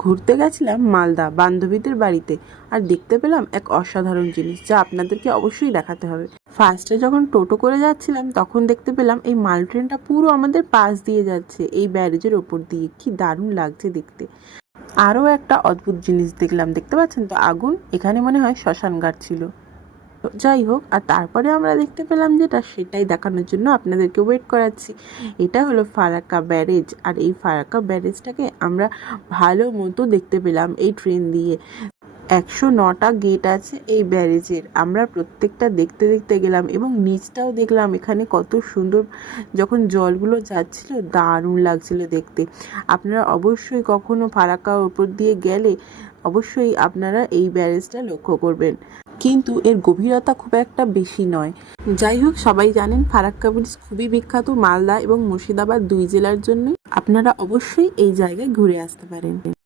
ঘুরতে গেছিলাম মালদা বান্ধবীদের বাড়িতে, আর দেখতে পেলাম এক অসাধারণ জিনিস যা আপনাদেরকে অবশ্যই দেখাতে হবে। ফার্স্টে যখন টোটো করে যাচ্ছিলাম তখন দেখতে পেলাম এই মাল ট্রেনটা পুরো আমাদের পাশ দিয়ে যাচ্ছে, এই ব্যারেজের ওপর দিয়ে। কি দারুণ লাগছে দেখতে। আরও একটা অদ্ভুত জিনিস দেখলাম, দেখতে পাচ্ছেন তো আগুন, এখানে মনে হয় শ্মশান ঘাট ছিল। যাই হোক, আর তারপরে আমরা দেখতে পেলাম যেটা, সেটাই দেখানোর জন্য আপনাদেরকে ওয়েট করাচ্ছি। এটা হলো ফারাক্কা ব্যারেজ, আর এই ফারাক্কা ব্যারেজটাকে আমরা ভালো মতো দেখতে পেলাম এই ট্রেন দিয়ে। 109টা গেট আছে এই ব্যারেজের, আমরা প্রত্যেকটা দেখতে দেখতে গেলাম এবং নিচটাও দেখলাম এখানে কত সুন্দর। যখন জলগুলো যাচ্ছিল দারুণ লাগছিল দেখতে। আপনারা অবশ্যই কখনো ফারাক্কার ওপর দিয়ে গেলে অবশ্যই আপনারা এই ব্যারেজটা লক্ষ্য করবেন, কিন্তু এর গভীরতা খুব একটা বেশি নয়। যাই হোক, সবাই জানেন ফারাক্কা ব্রিজ খুবই বিখ্যাত মালদা এবং মুর্শিদাবাদ দুই জেলার জন্যই। আপনারা অবশ্যই এই জায়গায় ঘুরে আসতে পারেন।